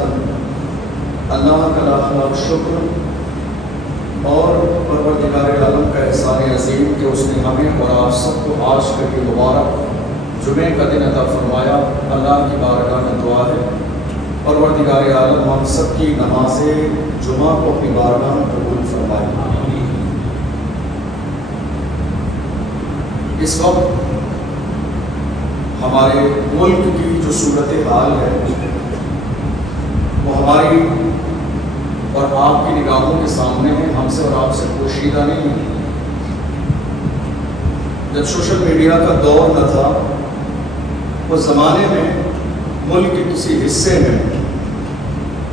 وسلم اللہ کا لاکھ لاکھ شکر اور پروردگار عالم کا احسان عظیم کہ اس نے ہمیں اور آپ سب کو آج کا یہ مبارک جمعے کا دن عطا فرمایا۔ اللہ کی بارگاہ میں دعا ہے پروردگار عالم ہم سب کی نماز جمعہ کو اپنی بارگاہ میں قبول فرمائے۔ اس وقت ہمارے ملک کی جو صورتحال ہے وہ ہماری اور آپ کی نگاہوں کے سامنے ہے، ہم سے اور آپ سے پوشیدہ نہیں ہے۔ جب سوشل میڈیا کا دور نہ تھا اس زمانے میں ملک کے کسی حصے میں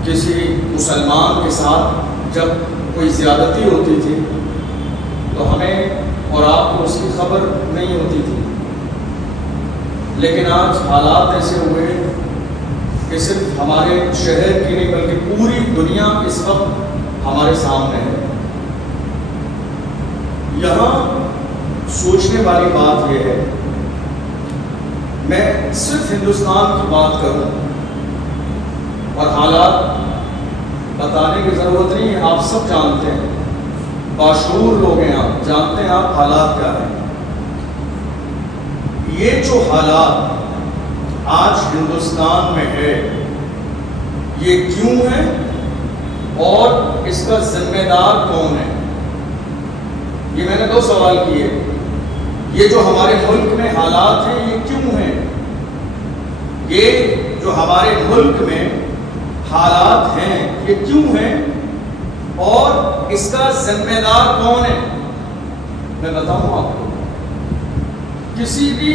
کسی مسلمان کے ساتھ جب کوئی زیادتی ہوتی تھی تو ہمیں اور آپ کو اس کی خبر نہیں ہوتی تھی، لیکن آج حالات ایسے ہوئے کہ صرف ہمارے شہر کی نہیں بلکہ پوری دنیا اس وقت ہمارے سامنے ہے۔ یہاں سوچنے والی بات یہ ہے، میں صرف ہندوستان کی بات کروں اور حالات بتانے کی ضرورت نہیں ہے، آپ سب جانتے ہیں، باشعور لوگ ہیں، آپ جانتے ہیں آپ حالات کیا ہیں۔ یہ جو حالات آج ہندوستان میں ہے یہ کیوں ہے اور اس کا ذمہ دار کون ہے؟ یہ میں نے دو سوال کیے۔ یہ جو ہمارے ملک میں حالات ہیں یہ کیوں ہیں؟ یہ جو ہمارے ملک میں حالات ہیں یہ کیوں ہیں اور اس کا ذمہ دار کون ہے؟ میں بتاؤں آپ کو، کسی بھی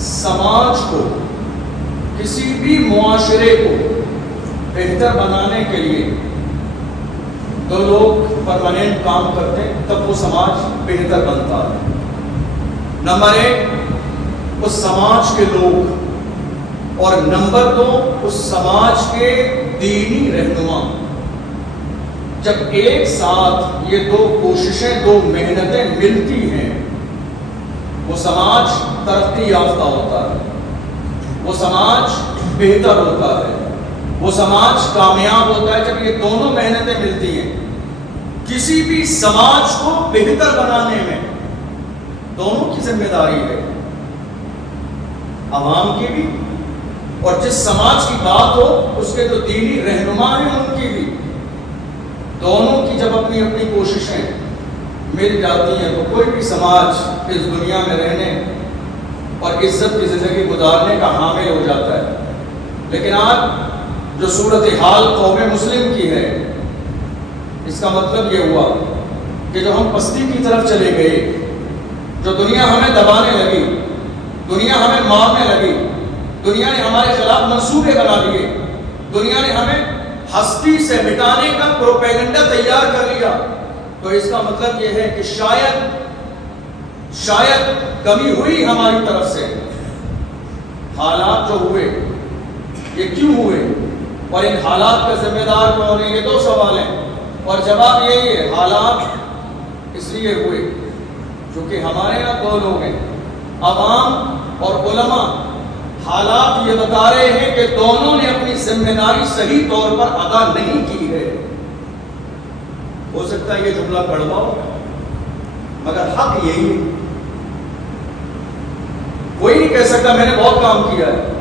سماج کو، کسی بھی معاشرے کو بہتر بنانے کے لیے دو لوگ پرماننٹ کام کرتے ہیں تب وہ سماج بہتر بنتا ہے۔ نمبر ایک اس سماج کے لوگ اور نمبر دو اس سماج کے دینی رہنما۔ جب ایک ساتھ یہ دو کوششیں، دو محنتیں ملتی ہیں وہ سماج ترقی یافتہ ہوتا ہے، وہ سماج بہتر ہوتا ہے، وہ سماج کامیاب ہوتا ہے۔ جب یہ دونوں محنتیں ملتی ہیں، کسی بھی سماج کو بہتر بنانے میں دونوں کی ذمہ داری ہے، عوام کی بھی اور جس سماج کی بات ہو اس کے جو دینی رہنما ہیں ان کی بھی۔ دونوں کی جب اپنی اپنی کوششیں مل جاتی ہیں تو کوئی بھی سماج اس دنیا میں رہنے اور عزت کی زندگی گزارنے کا حامل ہو جاتا ہے۔ لیکن آج جو صورتحال قوم مسلم کی ہے اس کا مطلب یہ ہوا کہ جو ہم پستی کی طرف چلے گئے، جو دنیا ہمیں دبانے لگی، دنیا ہمیں مارنے لگی، دنیا نے ہمارے خلاف منصوبے بنا دیے، دنیا نے ہمیں ہستی سے مٹانے کا پروپیگنڈا تیار کر لیا، تو اس کا مطلب یہ ہے کہ شاید کمی ہوئی ہماری طرف سے۔ حالات جو ہوئے یہ کیوں ہوئے اور ان حالات کا ذمہ دار کون ہے؟ یہ دو سوال ہیں اور جواب یہی ہے، حالات اس لیے ہوئے کیونکہ ہمارے یہاں دو لوگ ہیں، عوام اور علماء۔ حالات یہ بتا رہے ہیں کہ دونوں نے اپنی ذمہ داری صحیح طور پر ادا نہیں کی ہے۔ ہو سکتا ہے یہ جملہ کڑوا ہو مگر حق یہی ہے۔ کوئی نہیں کہہ سکتا میں نے بہت کام کیا ہے،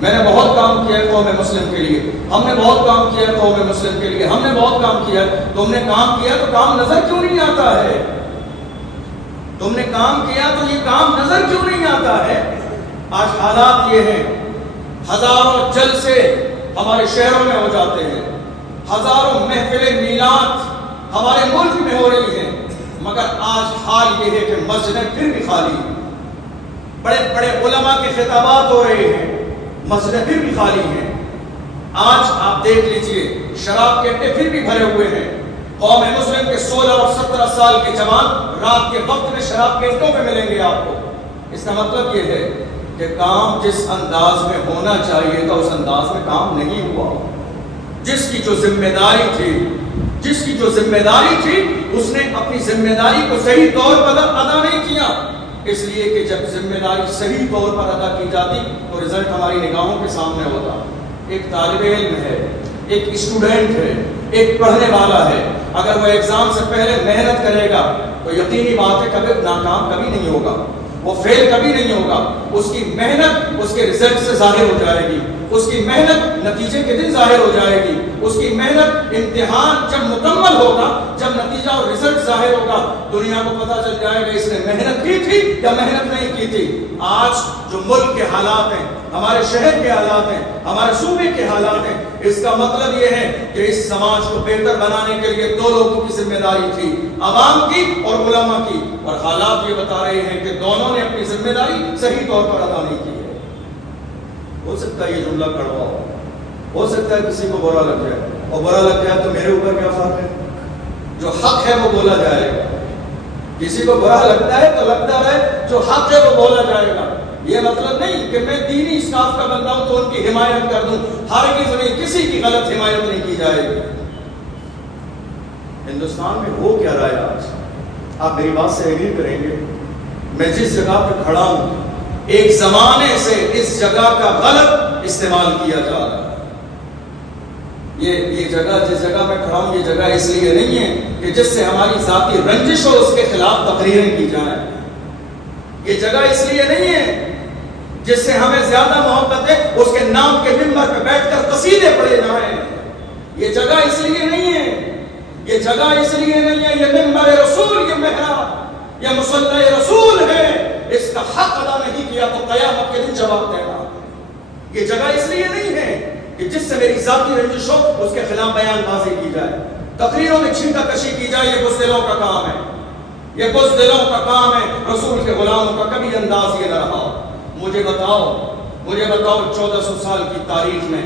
میں نے بہت کام کیا ہے قوم مسلم کے لیے، ہم نے بہت کام کیا ہے قوم مسلم کے لیے، ہم نے بہت کام کیا ہے۔ تم نے کام کیا تو کام نظر کیوں نہیں آتا ہے؟ تم نے کام کیا تو یہ کام نظر کیوں نہیں آتا ہے؟ آج حالات یہ ہیں، ہزاروں جلسے ہمارے شہروں میں ہو جاتے ہیں، ہزاروں محفل میلاد ہمارے ملک میں ہو رہی ہیں، مگر آج حال یہ ہے کہ مسجدیں پھر بھی خالی ہیں۔ بڑے بڑے علماء کے خطابات ہو رہے ہیں، مسجدیں پھر بھی خالی ہیں۔ آج آپ دیکھ لیجئے شراب کے اڈے پھر بھی بھرے ہوئے ہیں۔ قوم مسلم کے 16 اور 17 سال کے جوان رات کے وقت میں شراب کے اڈوں پہ ملیں گے آپ کو۔ اس کا مطلب یہ ہے کہ کام جس انداز میں ہونا چاہیے تھا اس انداز میں کام نہیں ہوا۔ جس کی جو ذمہ داری تھی اس نے اپنی ذمہ داری کو صحیح طور پر ادا نہیں کیا، اس لیے کہ جب ذمہ داری صحیح طور پر ادا کی جاتی تو رزلٹ ہماری نگاہوں کے سامنے ہوتا۔ ایک طالب علم ہے، ایک اسٹوڈنٹ ہے، ایک پڑھنے والا ہے، اگر وہ ایگزام سے پہلے محنت کرے گا تو یقینی بات ہے کبھی ناکام کبھی نہیں ہوگا، وہ فیل کبھی نہیں ہوگا. اس کی محنت اس کے رزلٹ سے ظاہر ہو جائے گی، اس کی محنت نتیجے کے دن ظاہر ہو جائے گی، اس کی محنت امتحان جب مکمل ہوگا، جب نتیجہ اور رزلٹ ظاہر ہوگا، دنیا کو پتہ چل جائے گا اس نے محنت کی تھی یا محنت نہیں کی تھی. آج جو ملک کے حالات ہیں، ہمارے شہر کے حالات ہیں، ہمارے صوبے کے حالات ہیں، اس کا مطلب یہ ہے کہ اس سماج کو بہتر بنانے کے لیے دو لوگوں کی ذمہ داری تھی، عوام کی اور علماء کی، اور حالات یہ بتا رہے ہیں کہ دونوں نے اپنی ذمہ داری صحیح طور پر ادا نہیں کی ہے. ہو سکتا ہے یہ جملہ کڑوا ہو سکتا ہے کسی کو برا لگ جائے، اور برا لگ جائے تو میرے اوپر کیا فرق ہے؟ جو حق ہے وہ بولا جائے گا. کسی کو برا لگتا ہے تو لگتا ہے، جو حق ہے وہ بولا جائے گا. یہ مطلب نہیں کہ میں دینی اسٹاف کا بندہ ہوں تو ان کی حمایت کر دوں. ہرگز نہیں، کسی کی غلط حمایت نہیں کی جائے گی. ہندوستان میں ہو کیا رہا ہے آج؟ آپ میری بات سے ایگری کریں گے. میں جس جگہ پہ کھڑا ہوں، ایک زمانے سے اس جگہ کا غلط استعمال کیا جا رہا ہے. یہ جگہ، جس جگہ میں کھڑا ہوں، یہ جگہ اس لیے نہیں ہے کہ جس سے ہماری ذاتی رنجش ہو اس کے خلاف تقریریں کی جائیں. یہ جگہ اس لیے نہیں ہے جس سے ہمیں زیادہ محبت ہے اس کے نام کے منبر پہ بیٹھ کر قصیدے پڑھے جائیں. یہ جگہ اس لیے نہیں ہے، یہ جگہ اس لیے نہیں ہے. یہ منبر رسول، یہ محراب، یہ مصلی رسول ہے. اس کا حق ادا نہیں کیا تو قیامت کے دن جواب دینا. یہ جگہ اس لیے نہیں ہے کہ جس سے میری ذاتی رنجش ہو اس کے خلاف بیان بازی کی جائے، تقریروں میں چھینکا کشی کی جائے. یہ بزدلوں کا کام ہے، یہ بزدلوں کا کام ہے. رسول کے غلاموں کا کبھی انداز یہ نہ رہا. مجھے بتاؤ 1400 سال کی تاریخ میں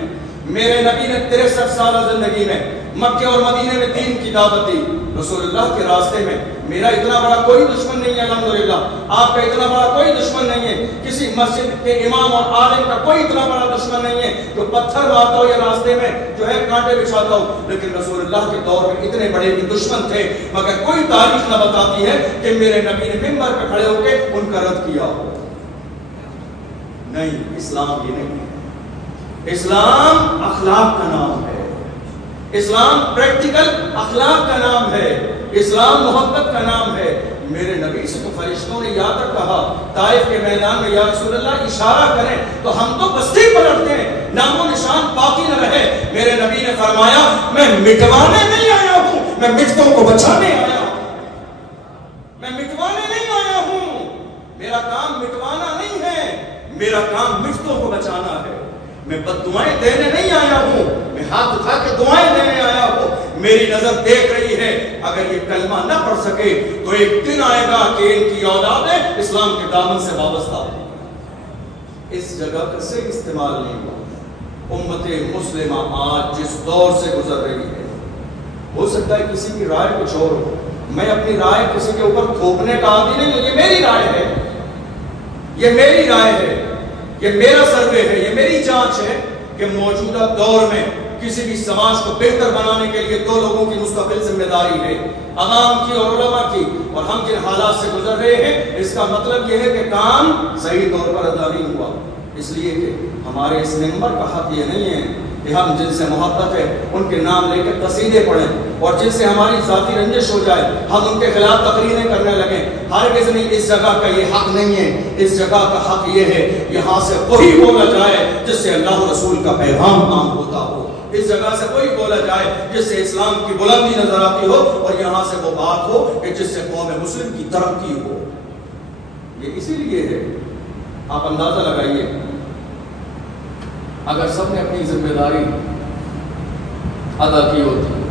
میرے نبی نے 63 سالہ زندگی میں مکے اور مدینے میں دین کی دعوت دی. رسول اللہ کے راستے میں میرا اتنا بڑا کوئی دشمن نہیں ہے الحمدللہ. آپ کا اتنا بڑا کوئی دشمن نہیں ہے. کسی مسجد کے امام اور عالم کا کوئی اتنا بڑا دشمن نہیں ہے جو پتھر مارتا ہو یا راستے میں جو ہے کانٹے بچھاتا ہو. لیکن رسول اللہ کے دور میں اتنے بڑے بھی دشمن تھے، مگر کوئی تاریخ نہ بتاتی ہے کہ میرے نبی نے منبر پہ کھڑے ہو کے ان کا رد کیا ہو. نہیں، اسلام یہ نہیں ہے. اسلام اخلاق کا نام ہے، اسلام پریکٹیکل اخلاق کا نام ہے، اسلام محبت کا نام ہے. میرے نبی سے تو فرشتوں نے یاد تک کہا طائف کے میدان میں، یا رسول اللہ اشارہ کریں تو ہم تو بستی پلٹتے ہیں، نام و نشان باقی نہ رہے. میرے نبی نے فرمایا میں مٹوانے نہیں آیا ہوں، میں مٹتوں کو بچانے آیا ہوں. میں مٹوانے نہیں آیا ہوں، میرا کام مٹوانا نہیں ہے، میرا کام مٹتوں کو بچانا ہے. میں بد دعائیں دینے نہیں آیا ہوں، میں ہاتھ اٹھا کے دعائیں دینے آیا ہوں. میری نظر دیکھ رہی ہے اگر یہ کلمہ نہ پڑھ سکے تو ایک دن آئے گا کہ ان کی اولادیں اسلام کے دامن سے وابستہ ہوں. اس جگہ کا صحیح استعمال نہیں ہوا. امت مسلمہ آج جس دور سے گزر رہی ہے، ہو سکتا ہے کسی کی رائے کچھ اور ہو. میں اپنی رائے کسی کے اوپر تھوپنے کا عادی نہیں ہوں. یہ میری رائے ہے، یہ میری رائے ہے، یہ میرا سروے ہے، یہ میری جانچ ہے کہ موجودہ دور میں کسی بھی سماج کو بہتر بنانے کے لیے دو لوگوں کی مستقل ذمہ داری ہے، عوام کی اور علماء کی. اور ہم جن حالات سے گزر رہے ہیں اس کا مطلب یہ ہے کہ کام صحیح طور پر ادا نہیں ہوا. اس لیے کہ ہمارے اس منبر کا حق یہ نہیں ہے کہ ہم جن سے محبت ہے ان کے نام لے کر قصیدے پڑھیں، اور جن سے ہماری ذاتی رنجش ہو جائے ہم ان کے خلاف تقریریں کرنے لگیں. ہرگز نہیں، اس جگہ کا یہ حق نہیں ہے. اس جگہ کا حق یہ ہے یہاں سے وہی بولا جائے جس سے اللہ رسول کا پیغام عام ہوتا ہو. اس جگہ سے وہی بولا جائے جس سے اسلام کی بلندی نظر آتی ہو، اور یہاں سے وہ بات ہو کہ جس سے قوم مسلم کی ترقی ہو. یہ اسی لیے ہے. آپ اندازہ لگائیے اگر سب نے اپنی ذمہ داری ادا کی ہوتی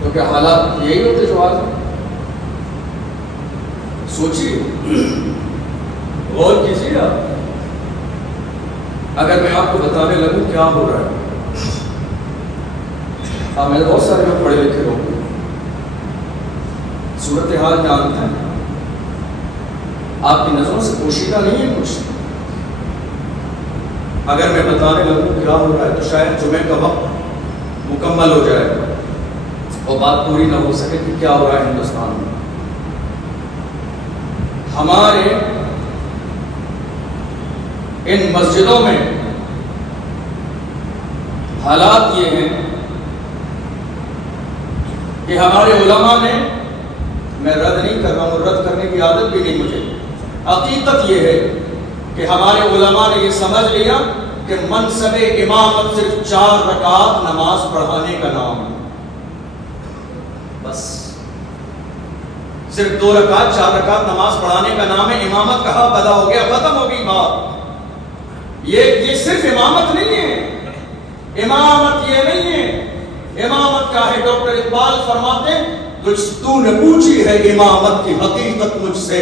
تو کیا حالات یہی ہوتے جو آج ہیں؟ سوچیے، غور کیجیے. اگر میں آپ کو بتانے لگوں کیا ہو رہا ہے، آپ میں بہت سارے لوگ پڑھے لکھے لوگ صورتحال جانتے ہیں، آپ کی نظروں سے پوشیدہ نہیں ہے کچھ. اگر میں بتانے لگوں کیا ہو رہا ہے تو شاید جمعے کا وقت مکمل ہو جائے اور بات پوری نہ ہو سکے کہ کیا ہو رہا ہے ہندوستان میں. ہمارے ان مسجدوں میں حالات یہ ہیں کہ ہمارے علماء نے، میں رد نہیں کر رہا ہوں، رد کرنے کی عادت بھی نہیں مجھے، حقیقت یہ ہے کہ ہمارے علماء نے یہ سمجھ لیا کہ منصب امامت صرف 4 رکعات نماز پڑھانے کا نام ہے، بس صرف 2 رکعت 4 رکعت نماز پڑھانے کا نام ہے، امامت کہاں پیدا ہو گیا، ختم ہو گئی بات۔ یہ صرف امامت نہیں ہے، امامت یہ نہیں ہے، امامت کیا ہے؟ ڈاکٹر اقبال فرماتے ہیں تو نے پوچھی ہے امامت کی حقیقت مجھ سے،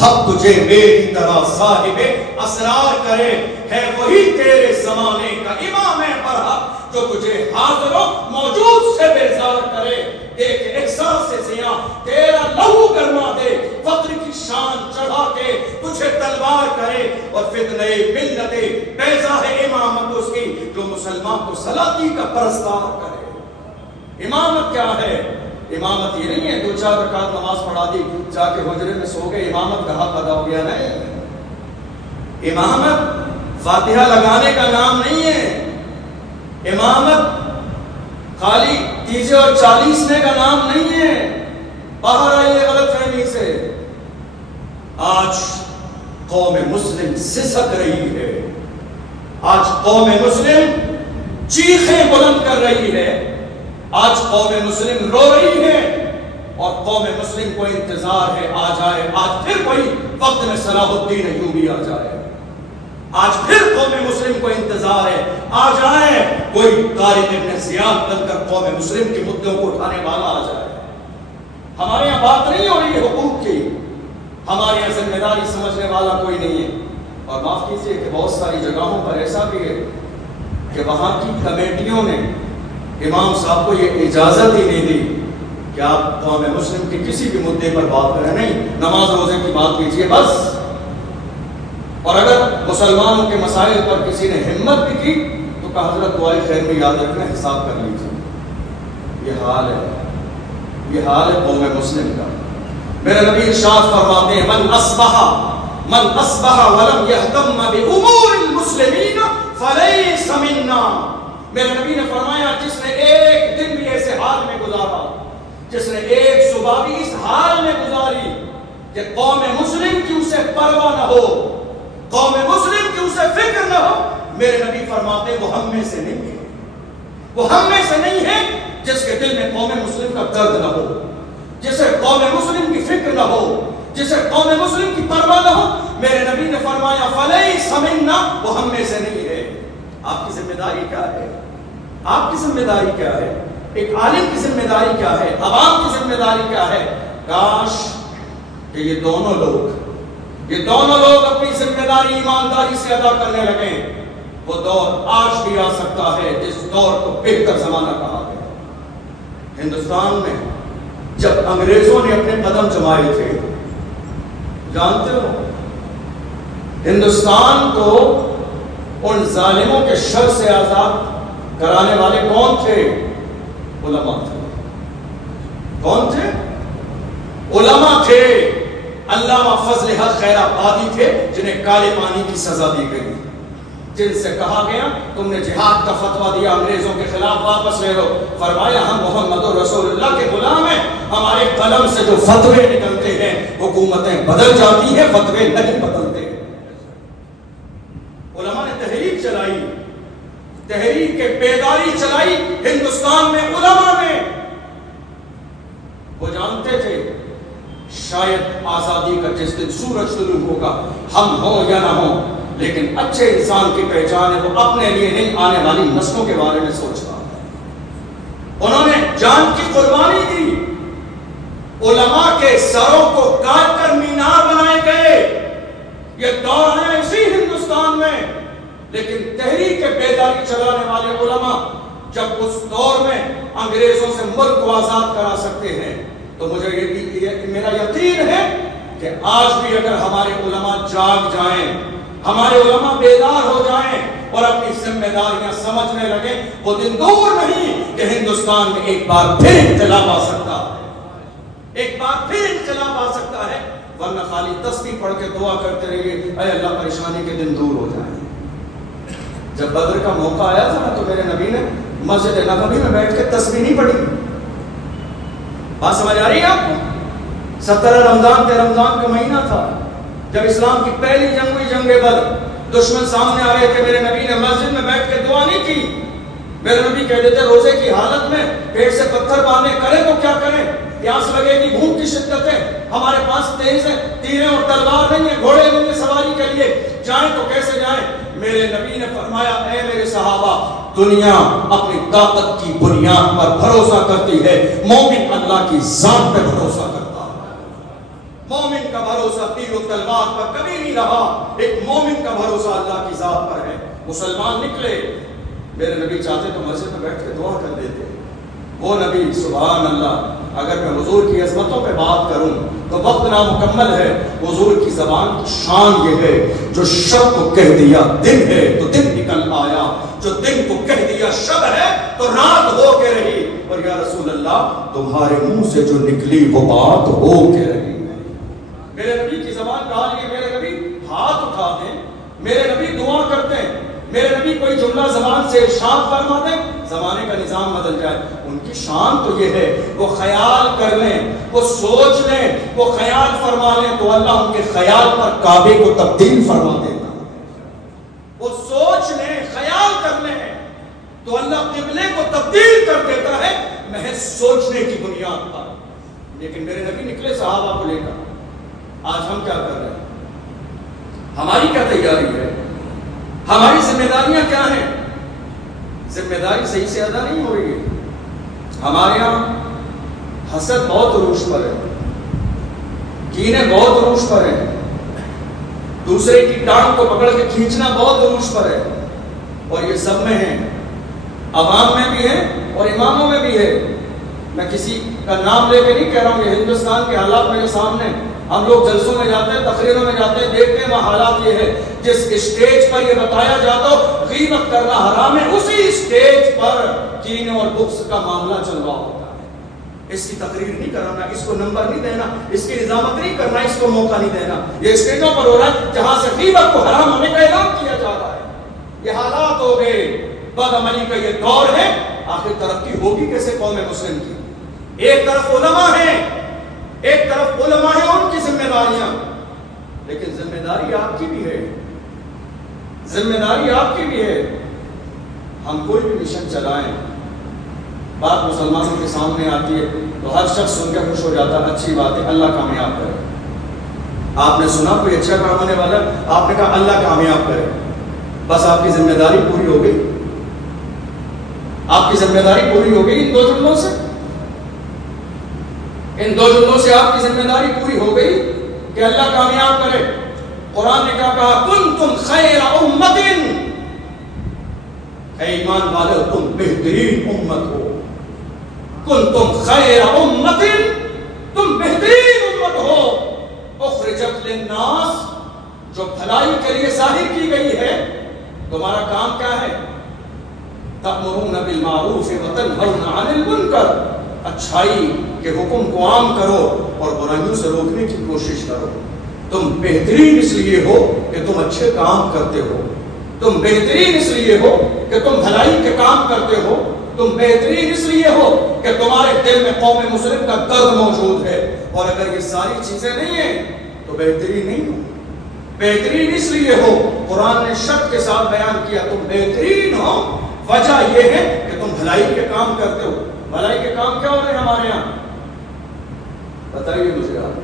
حق تجھے میری طرح صاحب اسرار کرے، ہے وہی تیرے زمانے کا امام برحق جو تجھے حاضر و موجود سے بیزار کرے، دیکھ احساس سے زیاں تیرا لہو گرما دے، فقر کی شان چڑھا کے تجھے تلوار کرے، اور فتنہ ملت بیضا ہے امامت اس کی جو مسلمان کو سلاطی کا پرستار کرے۔ امامت کیا ہے؟ امامت یہ نہیں ہے 2-4 رکعت نماز پڑھا دی، جا کے حجرے میں سو گئے، امامت کہاں پیدا ہو گیا؟ نہیں، امامت فاتحہ لگانے کا نام نہیں ہے، امامت خالی تیجے اور 40ویں کا نام نہیں ہے۔ باہر آئیے غلط فہمی سے، آج قوم مسلم سسک رہی ہے، آج قوم مسلم چیخیں بلند کر رہی ہے، آج قوم مسلم رو رہی ہے، اور قوم مسلم کو انتظار ہے آ جائے آج پھر کوئی وقت میں صلاح الدین ایوبی آ جائے، آج پھر قوم مسلم کو انتظار ہے آ جائے کوئی طارق ابن زیاد بن کر قوم مسلم کے مدعوں کو اٹھانے والا آ جائے۔ ہمارے یہاں بات نہیں ہو رہی ہے حقوق کی، ہمارے یہاں ذمہ داری سمجھنے والا کوئی نہیں ہے، اور معاف کیجیے کہ بہت ساری جگہوں پر ایسا بھی ہے کہ وہاں کی کمیٹیوں نے امام صاحب کو یہ اجازت ہی نہیں دی کہ آپ قوم مسلم کے کسی بھی مدعے پر بات کریں، نہیں، نماز روزے کی بات کیجیے بس، اور اگر مسلمانوں کے مسائل پر کسی نے ہمت بھی کی تو کہا حضرت دعائے خیر میں یاد رکھنا، حساب کر لیجیے۔ یہ حال ہے قوم مسلم کا۔ میرے نبی ارشاد فرماتے ہیں من اصبح ولم یہتم بامور المسلمین فلیس منا۔ میرے نبی نے فرمایا جس نے ایک دن بھی ایسے حال میں گزارا، جس نے ایک صبح بھی اس حال میں گزاری کہ قوم مسلم کی اسے پرواہ نہ ہو، قوم مسلم کی اسے فکر نہ ہو، میرے نبی فرماتے وہ ہم میں سے نہیں ہے، وہ ہم میں سے نہیں ہے جس کے دل میں قوم مسلم کا درد نہ ہو، جسے قوم مسلم کی فکر نہ ہو، جسے قوم مسلم کی پرواہ نہ ہو۔ میرے نبی نے فرمایا فلیس منا، وہ ہم میں سے نہیں ہے۔ آپ کی ذمہ داری کیا ہے؟ آپ کی ذمہ داری کیا ہے؟ ایک عالم کی ذمہ داری کیا ہے؟ عوام کی ذمہ داری کیا ہے؟ کاش کہ یہ دونوں لوگ اپنی ذمہ داری ایمانداری سے ادا کرنے لگیں۔ وہ دور آج بھی آ سکتا ہے جس دور کو بہتر زمانہ کہا گیا۔ ہندوستان میں جب انگریزوں نے اپنے قدم جمائے تھے، جانتے ہو ہندوستان کو ان ظالموں کے شر سے آزاد کرانے والے کون تھے؟ علماء تھے۔ کون تھے؟ علماء تھے۔ علامہ فضل حق خیر آبادی تھے جنہیں کالے پانی کی سزا دی گئی، جن سے کہا گیا تم نے جہاد کا فتویٰ دیا انگریزوں کے خلاف، واپس لے لو۔ فرمایا ہم محمد رسول اللہ کے غلام ہیں، ہمارے قلم سے جو فتوے نکلتے ہیں حکومتیں بدل جاتی ہیں، فتوے نہیں بدلتے۔ علماء نے تحریک چلائی، تحریک کے بیداری چلائی ہندوستان میں علماء نے۔ وہ جانتے تھے شاید آزادی کا جس دن سورج طلوع ہوگا ہم ہوں یا نہ ہوں، لیکن اچھے انسان کی پہچان ہے وہ اپنے لیے نہیں آنے والی نسلوں کے بارے میں سوچتا ہے۔ انہوں نے جان کی قربانی دی، علماء کے سروں کو کاٹ کر مینار بنائے گئے۔ یہ دور ہے اسی ہندوستان میں، لیکن تحریک بیداری چلانے والے علماء جب اس دور میں انگریزوں سے ملک کو آزاد کرا سکتے ہیں تو مجھے میرا یقین ہے کہ آج بھی اگر ہمارے علماء جاگ جائیں، ہمارے علماء بیدار ہو جائیں اور اپنی ذمہ داریاں سمجھنے لگیں، وہ دن دور نہیں کہ ہندوستان میں ایک بار پھر انقلاب آ سکتا ہے، ایک بار پھر انقلاب آ سکتا ہے۔ ورنہ خالی تسبیح پڑھ کے دعا کرتے رہیے اے اللہ پریشانی کے دن دور ہو جائیں۔ جب بدر کا موقع آیا تھا نا تو میرے نبی نے مسجد نبوی میں بیٹھ کے تسبیح نہیں پڑھی. بات سمجھ آ رہی ہے آپ کو؟ 17 رمضان تھے، رمضان کا مہینہ تھا جب اسلام کی پہلی جنگ ہوئی، جنگ بدر. دشمن سامنے آ رہے تھے، میرے نبی نے مسجد میں بیٹھ کے دعا نہیں کی. میرے نبی کہتے تھے روزے کی حالت میں پیٹ سے پتھر باندھے، کریں تو کیا کریں، پیاس لگے گی، بھوک کی شدت ہے، ہمارے پاس تیز ہے، تیریں اور تلوار نہیں ہے، گھوڑے نہیں ہے سواری کے لیے، جائیں تو کیسے جائیں. میرے نبی نے فرمایا اے میرے صحابہ، دنیا اپنی طاقت کی بنیاد پر بھروسہ کرتی ہے، مومن اللہ کی ذات پہ بھروسہ کرتا ہے. مومن کا بھروسہ تیر و تلوار پر کبھی نہیں رہا، ایک مومن کا بھروسہ اللہ کی ذات پر ہے. مسلمان نکلے، میرے نبی چاہتے تو مسجد میں بیٹھ کے دعا کر دیتے. وہ نبی سبحان اللہ، اگر میں حضور کی عظمتوں پہ بات کروں تو وقت نامکمل ہے. حضور کی زبان کی شان یہ ہے، جو شب کو کہہ دیا دن ہے تو دن نکل آیا، جو دن کو کہہ دیا شب ہے تو رات ہو کے رہی. اور یا رسول اللہ تمہارے منہ سے جو نکلی وہ بات ہو کے رہی. میرے نبی کی زبان کا حال یہ، میرے نبی ہاتھ اٹھاتے ہیں، میرے نبی دعا کرتے ہیں، میرے نبی کوئی جملہ زبان سے ارشاد فرما دیں زمانے کا نظام بدل جائے. ان کی شان تو یہ ہے، وہ خیال کر لیں، وہ سوچ لیں، وہ خیال فرما لیں تو اللہ ان کے خیال پر کعبے کو تبدیل فرما دیتا. وہ سوچ لیں، خیال کر لیں تو اللہ قبلے کو تبدیل کر دیتا ہے محض سوچنے کی بنیاد پر. لیکن میرے نبی نکلے صحابہ کو لے کر. آج ہم کیا کر رہے ہیں؟ ہماری کیا تیاری ہے؟ ہماری ذمہ داریاں کیا ہیں؟ ذمہ داری صحیح سے ادا نہیں ہو رہی ہے. ہمارے یہاں حسد بہت عروج پر ہے، کینے بہت عروج پر ہے، دوسرے کی ٹانگ کو پکڑ کے کھینچنا بہت عروج پر ہے. اور یہ سب میں ہے، عوام میں بھی ہے اور اماموں میں بھی ہے. میں کسی کا نام لے کے نہیں کہہ رہا ہوں، یہ ہندوستان کے حالات میرے سامنے. ہم لوگ جلسوں میں جاتے ہیں، تقریروں میں جاتے ہیں، دیکھتے ہیں وہاں حالات یہ ہے. جس اسٹیج پر یہ بتایا جاتا ہو غیبت کرنا حرام ہے، اسی اسٹیج پر کینے اور بغض کا معاملہ چل رہا ہوتا ہے. اس کی تقریر نہیں کرانا، اس کو نمبر نہیں دینا، اس کی نظامت نہیں کرنا، اس کو موقع نہیں دینا. یہ اسٹیجوں پر ہو رہا ہے جہاں سے غیبت کو حرام ہونے کا اعلان کیا جا رہا ہے. یہ حالات ہو گئے، بد عملی کا یہ دور ہے. آخر ترقی ہوگی کیسے قوم مسلم کی؟ ایک طرف علماء ہیں، ایک طرف علماء ہیں، ان کی ذمہ داریاں، لیکن ذمہ داری آپ کی بھی ہے، ذمہ داری آپ کی بھی ہے. ہم کوئی بھی مشن چلائیں، بات مسلمانوں کے سامنے آتی ہے تو ہر شخص سن کے خوش ہو جاتا ہے، اچھی بات ہے، اللہ کامیاب کرے. آپ نے سنا کوئی اچھا کام ہونے والا، آپ نے کہا اللہ کامیاب کرے، بس آپ کی ذمہ داری پوری ہو گئی. آپ کی ذمہ داری پوری ہو گئی ان دو جملوں سے. ان دو جملوں سے آپ کی ذمہ داری پوری ہو گئی کہ اللہ کامیاب کرے. قرآن نے کیا کہا؟ کنتم خیر امت، اے ایمان والو تم بہترین امت ہو. کنتم خیر امت، تم بہترین امت ہو. اخرجت للناس، جو بھلائی کے لیے ظاہر کی گئی ہے. تمہارا کام کیا ہے؟ تأمرون بالمعروف وتنہون عن المنکر، اچھائی کے حکم کو عام کرو اور برائیوں سے روکنے کی کوشش کرو. تم بہترین اس لیے ہو کہ تم اچھے کام کرتے ہو، تم بہترین اس لیے ہو کہ تم بھلائی کے کام کرتے ہو، تم بہترین اس لیے ہو کہ تمہارے دل میں قوم مسلم کا درد موجود ہے. اور اگر یہ ساری چیزیں نہیں ہیں تو بہترین نہیں ہو. بہترین اس لیے ہو، قرآن نے شرط کے ساتھ بیان کیا، تم بہترین ہو. وجہ یہ ہے کہ تم بھلائی کے کام کرتے ہو. بھلائی کے کام کیا ہو رہے ہیں ہمارے یہاں؟ بتائیے مجھے آپ.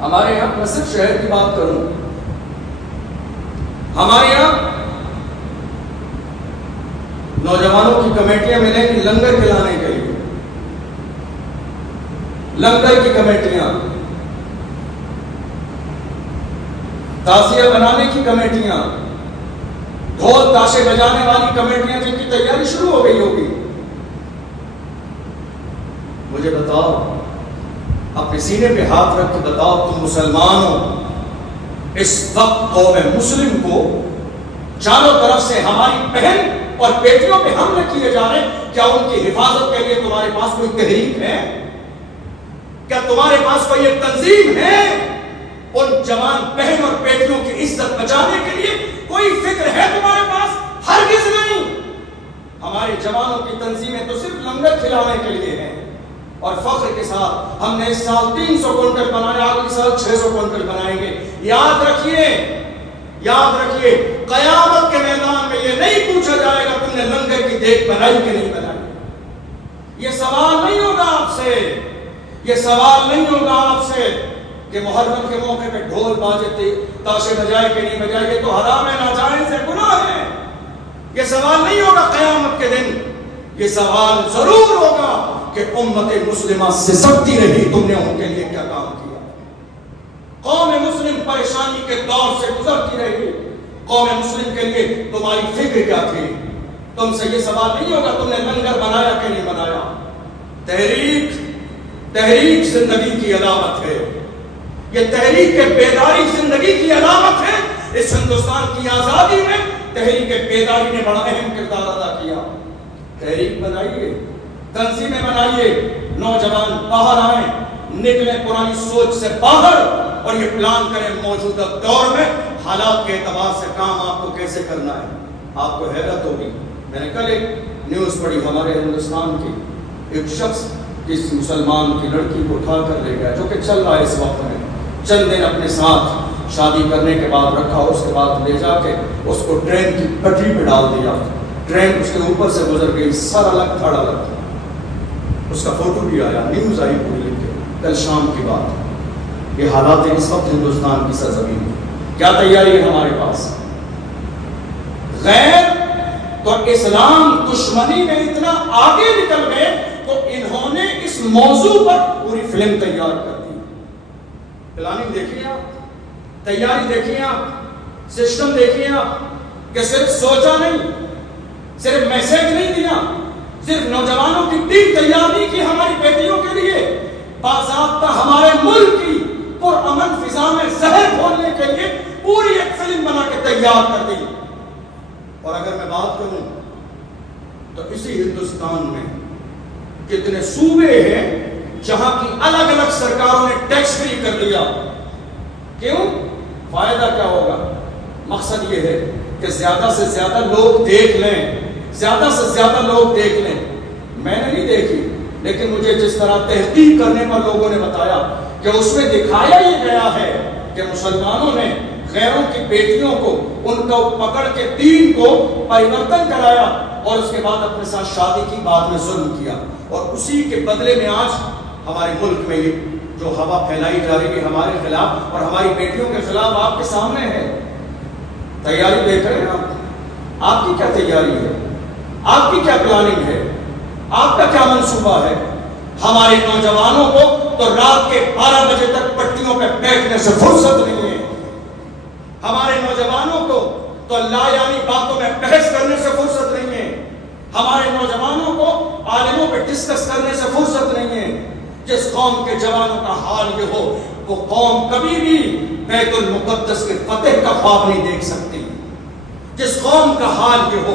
ہمارے یہاں میں صرف شہر کی بات کروں، ہمارے یہاں نوجوانوں کی کمیٹیاں ملیں گی لنگر کھلانے کے لیے، لنگر کی کمیٹیاں، تعزیہ بنانے کی کمیٹیاں، ڈھول تاشے بجانے والی کمیٹیاں جن کی تیاری شروع ہو گئی ہوگی. مجھے بتاؤ، اپنے سینے پہ ہاتھ رکھ کے بتاؤ، تم مسلمانوں اس وقت قوم مسلم کو چاروں طرف سے ہماری بہن اور بیٹیوں پہ حملے کیے جا رہے ہیں، کیا ان کی حفاظت کے لیے تمہارے پاس کوئی تحریک ہے؟ کیا تمہارے پاس کوئی ایک تنظیم ہے ان جوان بہن اور بیٹیوں کی عزت بچانے کے لیے کوئی فکر ہے تمہارے پاس؟ ہرگز نہیں۔ ہمارے جوانوں کی تنظیمیں تو صرف لنگر کھلانے کے لیے ہیں، اور فخر کے ساتھ ہم نے اس سال 300 کوئنٹل بنایا، اگلے سال 600 کوئنٹل بنائیں گے۔ یاد رکھیے قیامت کے میدان میں یہ نہیں پوچھا جائے گا تم نے لنگر کی دیکھ بنائی کہ نہیں بنائی۔ یہ سوال نہیں ہوگا آپ سے، یہ سوال نہیں ہوگا آپ سے کہ محرم کے موقع پہ ڈھول باجے تھے، تاشے بجائے کہ نہیں بجائے، یہ تو حرام ہے، ناجائز ہے، گناہ ہے۔ یہ سوال نہیں ہوگا قیامت کے دن، یہ سوال ضرور ہوگا کہ امت مسلمہ سے سکتی رہی، تم نے ان کے لیے کیا کام کیا؟ قوم مسلم پریشانی کے دور سے گزرتی رہی، قوم مسلم کے لیے تمہاری فکر کیا تھی؟ تم سے یہ سوال نہیں ہوگا تم نے لنگر بنایا کہ نہیں بنایا۔ تحریک زندگی کی علامت ہے، یہ تحریک بیداری زندگی کی علامت ہے۔ اس ہندوستان کی آزادی میں تحریک بیداری نے بڑا اہم کردار ادا کیا۔ تحریک بنائیے، تنظیمیں بنائیے، نوجوان باہر آئیں، نکلیں پرانی سوچ سے باہر اور یہ پلان کریں موجودہ دور میں حالات کے اعتبار سے کام آپ کو کیسے کرنا ہے۔ آپ کو حیرت ہوگی، میں نے کل ایک نیوز پڑھی ہمارے ہندوستان کی، ایک شخص کس مسلمان کی لڑکی کو اٹھا کر لے گیا، جو کہ چل رہا ہے اس وقت میں، چند دن اپنے ساتھ شادی کرنے کے بعد رکھا، اس کے بعد لے جا کے اس کو ٹرین کی پٹری پہ ڈال دیا، ٹرین اس کے اوپر سے گزر گئی، سر الگ تھڑ الگ تھا، اس کا فوٹو بھی آیا، نیوز آئی پوری لکھ کے، کل شام کی بات۔ یہ حالات اس وقت ہندوستان کی سرزمین میں، کیا تیاری ہے ہمارے پاس؟ غیر تو اسلام دشمنی میں اتنا آگے نکل گئے تو انہوں نے اس موضوع پر پوری فلم تیار کر دی۔ پلاننگ دیکھیے آپ، تیاری دیکھیے آپ، سسٹم دیکھیے آپ، کہ صرف سوچا نہیں، صرف میسج نہیں دیا، صرف نوجوانوں کی ٹیم تیار نہیں کی ہماری بیٹیوں کے لیے، باضابطہ ہمارے ملک کی پرامن فضا میں زہر گھولنے کے لیے پوری ایک فلم بنا کے تیار کر دی۔ اور اگر میں بات کروں تو اسی ہندوستان میں کتنے صوبے ہیں جہاں کی الگ الگ سرکاروں نے ٹیکس فری کر دیا۔ کیوں؟ فائدہ کیا ہوگا؟ مقصد یہ ہے کہ زیادہ سے زیادہ لوگ دیکھ لیں، زیادہ سے زیادہ لوگ دیکھ لیں۔ میں نے نہیں دیکھی، لیکن مجھے جس طرح تحقیق کرنے پر لوگوں نے بتایا کہ اس میں دکھایا یہ گیا ہے کہ مسلمانوں نے غیروں کی بیٹیوں کو ان کو پکڑ کے دین کو پریورتن کرایا اور اس کے بعد اپنے ساتھ شادی کی، بعد میں ظلم کیا، اور اسی کے بدلے میں آج ہمارے ملک میں یہ جو ہوا پھیلائی جا رہی ہے ہمارے خلاف اور ہماری بیٹیوں کے خلاف آپ کے سامنے ہے۔ تیاری دیکھ رہے ہیں آپ کی کیا تیاری ہے؟ آپ کی کیا پلاننگ ہے؟ آپ کا کیا منصوبہ ہے؟ ہمارے نوجوانوں کو تو رات کے 12 بجے تک پٹیوں پہ بیٹھنے سے فرصت نہیں ہے، ہمارے نوجوانوں کو تو لا یعنی باتوں میں بحث کرنے سے فرصت نہیں ہے، ہمارے نوجوانوں کو عالموں پہ ڈسکس کرنے سے فرصت نہیں ہے۔ جس قوم کے جوانوں کا حال یہ ہو وہ قوم کبھی بھی بیت المقدس کے فتح کا خواب نہیں دیکھ سکتی۔ جس قوم کا حال یہ ہو،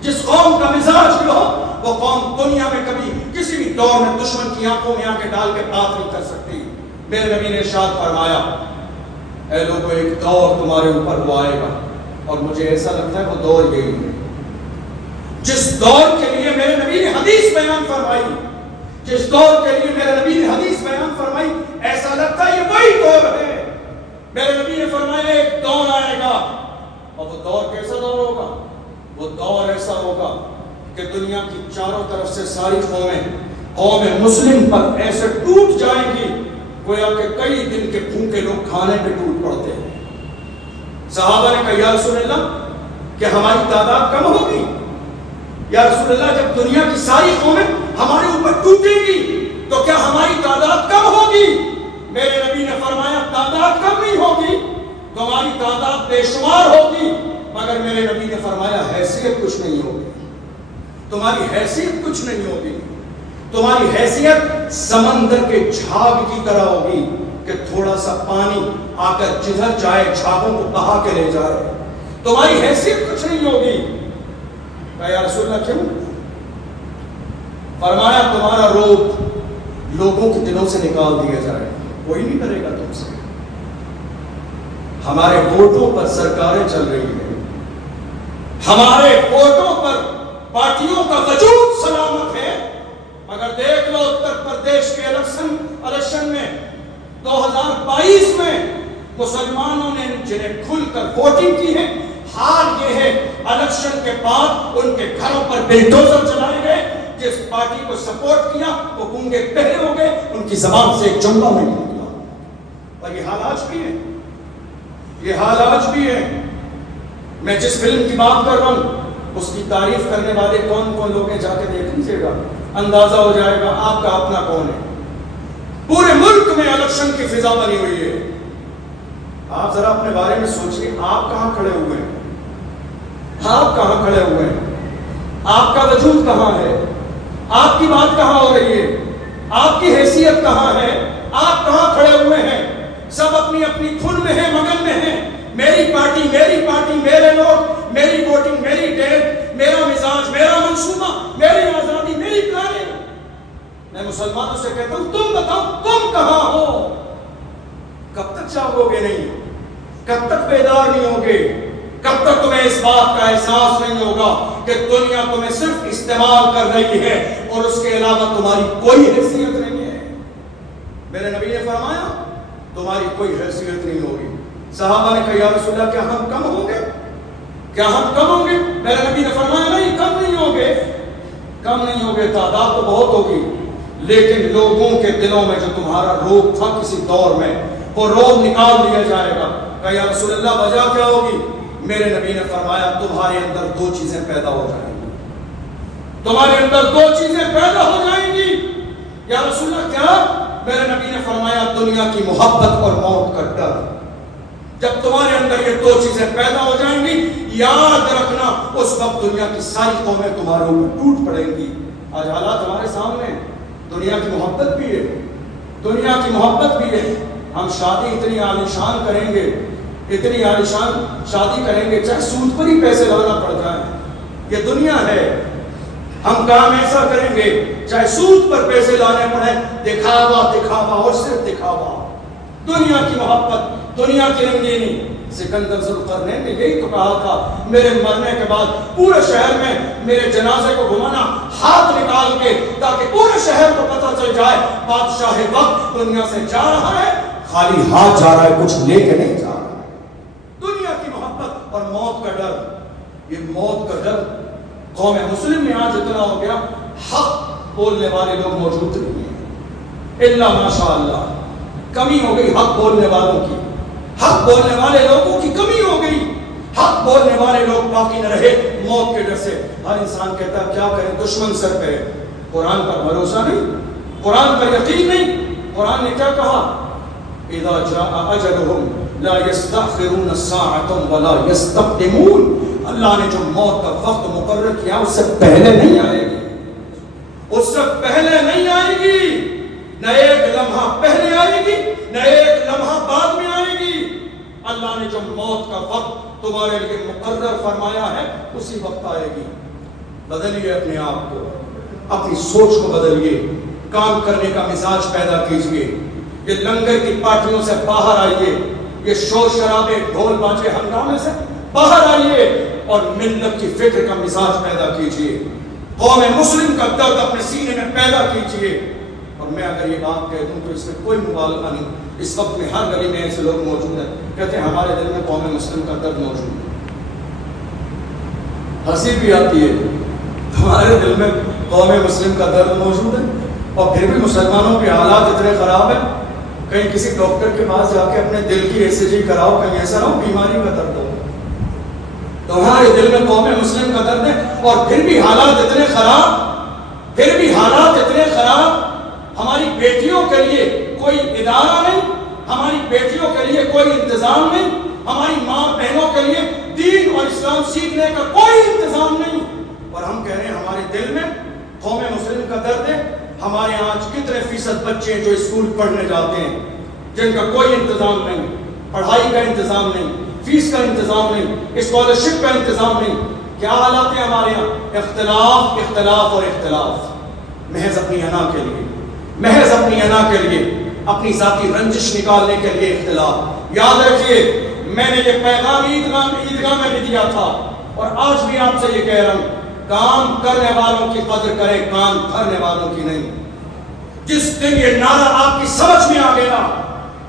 جس قوم کا مزاج یہ ہو، وہ قوم دنیا میں کبھی کسی بھی دور میں دشمن کی آنکھوں میں آنکھیں ڈال کے بات نہیں کر سکتی۔ میرے نبی نے ارشاد فرمایا، اے لوگوں ایک دور تمہارے اوپر وہ آئے گا، اور مجھے ایسا لگتا ہے وہ دور یہی ہے جس دور کے لیے میرے نبی نے حدیث بیان فرمائی، جس دور کے لیے میرے نبی نے حدیث بیان فرمائی، ایسا لگتا ہے یہ وہی دور ہے۔ میرے نبی نے فرمایا ایک دور آئے گا، اور وہ دور کیسا دور ہوگا؟ وہ دور ایسا ہوگا کہ دنیا کی چاروں طرف سے ساری قومیں قوم مسلم پر ایسے ٹوٹ جائیں گی گویا کہ کئی دن کے بھوکے لوگ کھانے پہ ٹوٹ پڑتے ہیں۔ صحابہ نے کہا یا رسول اللہ کہ ہماری تعداد کم ہوگی؟ یا رسول اللہ جب دنیا کی ساری قومیں ہمارے اوپر ٹوٹیں گی تو کیا ہماری تعداد کم ہوگی؟ میرے نبی نے فرمایا تعداد کم نہیں ہوگی، تمہاری تعداد بے شمار ہوگی، مگر میرے نبی نے فرمایا حیثیت کچھ نہیں ہوگی، تمہاری حیثیت کچھ نہیں ہوگی، تمہاری حیثیت سمندر کے جھاگ کی طرح ہوگی کہ تھوڑا سا پانی آ کر جدھر جائے جھاگوں کو بہا کے لے جائے، تمہاری حیثیت کچھ نہیں ہوگی۔ کہا یا رسول اللہ کیوں؟ فرمایا تمہارا روب لوگوں کے دلوں سے نکال دیا جائے، کوئی نہیں کرے گا تم سے، ہمارے ووٹوں پر سرکاریں چل رہی ہیں، ہمارے ووٹوں پر پارٹیوں کا وجود سلامت ہے، مگر دیکھ لو اتر پردیش کے الیکشن میں 2022 میں مسلمانوں نے جنہیں کھل کر ووٹنگ کی ہے، حال یہ ہے الیکشن کے بعد ان کے گھروں پر بلڈوزر چلائے گئے، جس پارٹی کو سپورٹ کیا وہ گونگے بہرے ہو گئے، ان کی زبان سے ایک جملہ نہیں نکلا۔ اور یہ حال آج بھی ہے، یہ حال آج بھی ہے۔ میں جس فلم کی بات کر رہا ہوں اس کی تعریف کرنے والے کون کون لوگ ہیں جا کے دیکھ لیجیے گا، اندازہ ہو جائے گا آپ کا اپنا کون ہے۔ پورے ملک میں الیکشن کی فضا بنی ہوئی ہے۔ آپ ذرا اپنے بارے میں سوچئے، آپ کہاں کھڑے ہوئے ہیں؟ آپ کہاں کھڑے ہوئے ہیں؟ آپ کا وجود کہاں ہے؟ آپ کی بات کہاں ہو رہی ہے؟ آپ کی حیثیت کہاں ہے؟ آپ کہاں کھڑے ہوئے ہیں؟ سب اپنی اپنی دھن میں ہیں، مگن میں ہیں، میری پارٹی، میرے لوگ، میری ووٹنگ، میری ڈیٹ، میرا مزاج، میرا منصوبہ، میری آزادی، میری پلاننگ۔ میں مسلمانوں سے کہتا ہوں تم بتاؤ تم کہاں ہو؟ کب تک جاگو گے نہیں؟ کب تک بیدار نہیں ہوگے؟ کب تک تمہیں اس بات کا احساس نہیں ہوگا کہ دنیا تمہیں صرف استعمال کر رہی ہے اور اس کے علاوہ تمہاری کوئی حیثیت نہیں ہے؟ میرے نبی نے فرمایا تمہاری کوئی حیثیت نہیں ہوگی۔ صحابہ نے کہا یا رسول اللہ کیا ہم کم ہوں گے؟ کیا ہم کم ہوں گے؟ میرے نبی نے فرمایا نہیں، کم نہیں ہوگے، کم نہیں ہوگے، تعداد تو بہت ہوگی، لیکن لوگوں کے دلوں میں جو تمہارا روب تھا کسی دور میں وہ روب نکال دیا جائے گا۔ کہا یا رسول اللہ وجہ کیا ہوگی؟ میرے نبی نے فرمایا تمہارے اندر دو چیزیں پیدا ہو جائیں گی، تمہارے اندر دو چیزیں پیدا ہو جائیں گی۔ یا رسول اللہ کیا؟ میرے نبی نے فرمایا دنیا کی محبت اور موت کا ڈر۔ جب تمہارے اندر یہ دو چیزیں پیدا ہو جائیں گی، یاد رکھنا اس وقت دنیا کی ساری قومیں تمہارے اوپر ٹوٹ پڑیں گی۔ آج حالات ہمارے سامنے ہیں، دنیا کی محبت بھی ہے، دنیا کی محبت بھی ہے۔ ہم شادی اتنی عالیشان کریں گے، اتنی عالیشان شادی کریں گے چاہے سود پر ہی پیسے لانا پڑ جائے، یہ دنیا ہے۔ ہم کام ایسا کریں گے چاہے سود پر پیسے لانے پڑے، دکھاوا دکھاوا اور صرف دکھاوا، دنیا کی محبت، دنیا کی رنگینی۔ سکندر ذوالقرنین نے یہی تو کہا تھا میرے مرنے کے بعد پورے شہر میں میرے جنازے کو گھمانا ہاتھ نکال کے، تاکہ پورے شہر کو پتہ چل جائے بادشاہ وقت دنیا سے جا رہا ہے، خالی ہاتھ جا رہا ہے، کچھ لے کے نہیں جا رہا ہے۔ دنیا کی محبت اور موت کا ڈر، یہ موت کا ڈر قوم مسلم میں آج اتنا ہو گیا، حق بولنے والے لوگ موجود نہیں ہیں الا ماشاءاللہ۔ کمی ہو گئی حق بولنے والوں کی، حق بولنے والے لوگوں کی کمی ہو گئی، حق بولنے والے لوگ باقی نہ رہے موت کے ڈر سے۔ ہر انسان کہتا ہے کیا کریں، دشمن سر پہ، قرآن پر بھروسہ نہیں، قرآن پر یقین نہیں۔ قرآن نے کیا کہا؟ اذا جاء اجلهم لا يستأخرون ساعة ولا يستقدمون۔ اللہ نے جو موت کا وقت مقرر کیا اس سے پہلے نہیں آئے گی، اس سے پہلے نہیں آئے گی، نہ ایک لمحہ پہلے آئے گی نہ ایک لمحہ بعد میں آئے گی۔ اللہ نے جو موت کا وقت تمہارے لیے مقرر فرمایا ہے اسی وقت آئے گی۔ بدلیے اپنے آپ کو، اپنی سوچ کو بدلیے، کام کرنے کا مزاج پیدا کیجیے، یہ لنگر کی پارٹیوں سے باہر آئیے، یہ شور شرابے ڈھول باجے ہنگامے سے باہر آئیے اور ملت کی فکر کا مزاج پیدا کیجیے، قوم مسلم کا درد اپنے سینے میں پیدا کیجیے۔ اور میں اگر یہ بات کہہ دوں تو اس میں کوئی مبالغہ نہیں، اس وقت میں ہر گلی میں ایسے لوگ موجود ہیں کہتے ہیں ہمارے دل میں قوم مسلم کا درد موجود ہے۔ ہنسی بھی آتی ہے، ہمارے دل میں قوم مسلم کا درد موجود ہے، اور پھر بھی مسلمانوں کے حالات اتنے خراب ہیں، کہیں کسی ڈاکٹر کے پاس جا کے اپنے دل کی ECG کراؤ، کہیں ایسا نہ ہو بیماری کا درد ہو۔ تمہارے دل میں قوم مسلم کا درد ہے اور پھر بھی حالات اتنے خراب، پھر بھی حالات اتنے خراب۔ ہماری بیٹیوں کے لیے کوئی ادارہ نہیں، ہماری بیٹیوں کے لیے کوئی انتظام نہیں، ہماری ماں بہنوں کے لیے دین اور اسلام سیکھنے کا کوئی انتظام نہیں، اور ہم کہہ رہے ہیں ہمارے دل میں قوم مسلم کا درد ہے۔ ہمارے آج کتنے فیصد بچے جو اسکول پڑھنے جاتے ہیں جن کا کوئی انتظام نہیں، پڑھائی کا انتظام نہیں، فیس کا انتظام نہیں، اسکالرشپ کا انتظام نہیں۔ کیا حالات ہیں ہمارے یہاں؟ اختلاف اختلاف اور اختلاف، محض اپنی انا کے لیے، محض اپنی انا کے لیے، اپنی ذاتی رنجش نکالنے کے لیے اختلاف۔ یاد رکھیے میں نے یہ پیغام عیدگاہ میں بھی دیا تھا اور آج بھی آپ سے یہ کہہ رہا ہوں، کام کرنے والوں کی قدر کریں، کام کرنے والوں کی نہیں۔ جس دن یہ نعرہ آپ کی سمجھ میں آ گیا،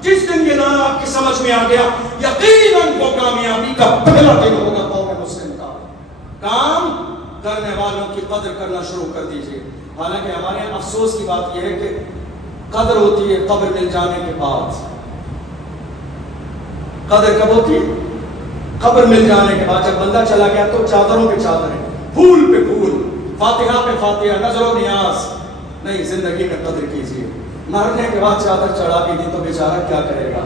جس دن یہ نعرہ آپ کی سمجھ میں آ گیا، یقیناً وہ کامیابی کا پہلا دن ہوگا قوم مسلم کا۔ کام کرنے والوں کی قدر کرنا شروع کر دیجئے۔ حالانکہ ہمارے یہاں افسوس کی بات یہ ہے کہ قدر ہوتی ہے قبر مل جانے کے بعد۔ قدر کب ہوتی ہے؟ قبر مل جانے کے بعد۔ جب بندہ چلا گیا تو چادروں پہ چادریں، پھول پہ پھول، فاتحہ پہ فاتحہ، نظر و نیاز نہیں۔ زندگی میں قدر کیجئے۔ مرنے کے بعد چادر چڑھا بھی دی تو بیچارہ کیا کرے گا؟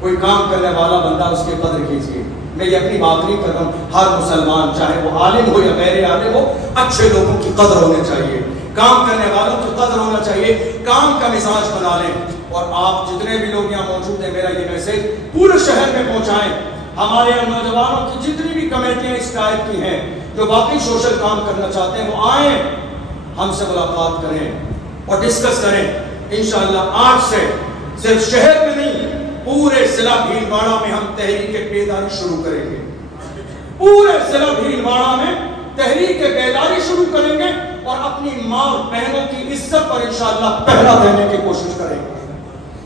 کوئی کام کرنے والا بندہ، اس کی قدر کیجئے۔ میں یہ اپنی بات نہیں کر رہا ہوں، ہر مسلمان چاہے وہ عالم ہو یا غیر عالم ہو، اچھے لوگوں کی قدر ہونے چاہیے، کام کرنے والوں کی قدر ہونا چاہیے، کام کا مزاج بنا لیں۔ اور آپ جتنے بھی لوگ یہاں موجود ہیں، میرا یہ میسج پورے شہر میں پہنچائیں۔ ہمارے نوجوانوں کی جتنی بھی کمیٹیاں اس ٹائپ کی ہیں جو باقی سوشل کام کرنا چاہتے ہیں، وہ آئیں، ہم سے ملاقات کریں اور ڈسکس کریں۔ انشاءاللہ آج سے صرف شہر میں نہیں، پورے ضلع بھیلواڑہ میں ہم تحریک بیداری شروع کریں گے۔ پورے ضلع بھیلواڑہ میں تحریک بیداری شروع کریں گے اور اپنی ماں اور بہنوں کی عزت پر انشاءاللہ پہرا دینے کی کوشش کریں گے۔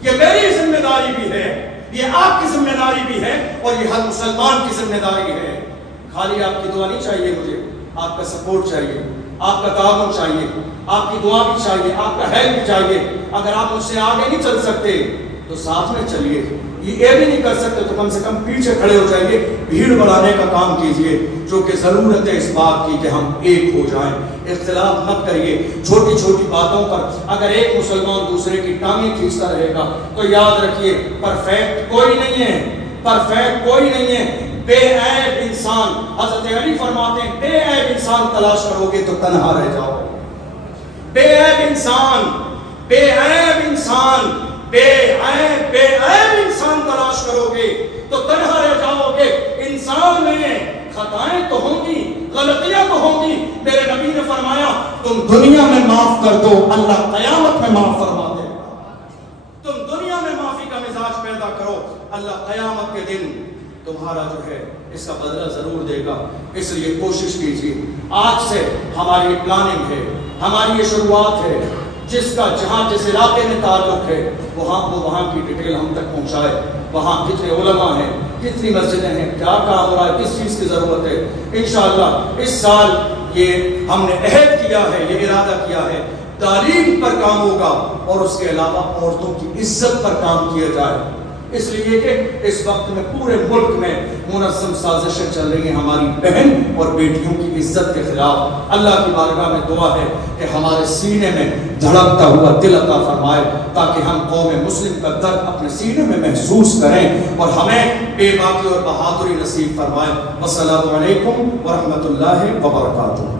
یہ میری ذمہ داری بھی ہے، یہ آپ کی ذمہ داری بھی ہے اور یہ ہر مسلمان کی ذمہ داری ہے۔ خالی آپ کی دعا نہیں چاہیے مجھے، آپ کا سپورٹ چاہیے، آپ کا تعاون چاہیے، آپ کی دعا بھی چاہیے، آپ کا ہیلپ بھی چاہیے۔ اگر آپ مجھ سے آگے نہیں چل سکتے تو ساتھ میں چلیے، یہ بھی نہیں کر سکتے تو کم سے کم پیچھے کھڑے ہو جائیے، بھیڑ بڑھانے کا کام کیجئے، جو کہ ضرورت ہے اس بات کی کہ ہم ایک ہو جائیں۔ اختلاف مت کریے چھوٹی چھوٹی باتوں پر۔ اگر ایک مسلمان دوسرے کی ٹانگیں کھینچتا رہے گا تو یاد رکھیے پرفیکٹ کوئی نہیں ہے، پرفیکٹ کوئی نہیں ہے۔ بے عیب انسان، حضرت علی فرماتے ہیں بے عیب انسان تلاش کرو گے تو تنہا رہ جاؤ گے۔ بے عیب انسان، بے عیب انسان، بے عیب انسان تلاش کرو گے تو تنہا رہ جاؤ گے۔ انسان میں خطائیں تو ہوں گی، غلطیاں تو ہوں گی۔ میرے نبی نے فرمایا تم دنیا میں معاف کر دو، اللہ قیامت میں معاف فرما دے گا۔ تم دنیا میں معافی کا مزاج پیدا کرو، اللہ قیامت کے دن تمہارا جو ہے اس کا بدلہ ضرور دے گا۔ اس لیے کوشش کیجیے، آج سے ہماری پلاننگ ہے، ہماری یہ شروعات ہے، جس کا جہاں جس علاقے میں تعلق ہے وہاں کی ڈیٹیل ہم تک پہنچائے۔ وہاں کتنے علماء ہیں، کتنی مسجدیں ہیں، کیا کام ہو رہا ہے، کس چیز کی ضرورت ہے۔ انشاءاللہ اس سال یہ ہم نے عہد کیا ہے، یہ ارادہ کیا ہے، تعلیم پر کام ہوگا اور اس کے علاوہ عورتوں کی عزت پر کام کیا جائے۔ اس لیے کہ اس وقت میں پورے ملک میں منظم سازشیں چل رہی ہیں ہماری بہن اور بیٹیوں کی عزت کے خلاف۔ اللہ کی بارگاہ میں دعا ہے کہ ہمارے سینے میں دھڑکتا ہوا دل عطا فرمائے تاکہ ہم قوم مسلم کا درد اپنے سینے میں محسوس کریں اور ہمیں بے باکی اور بہادری نصیب فرمائے۔ والسلام علیکم ورحمۃ اللہ وبرکاتہ۔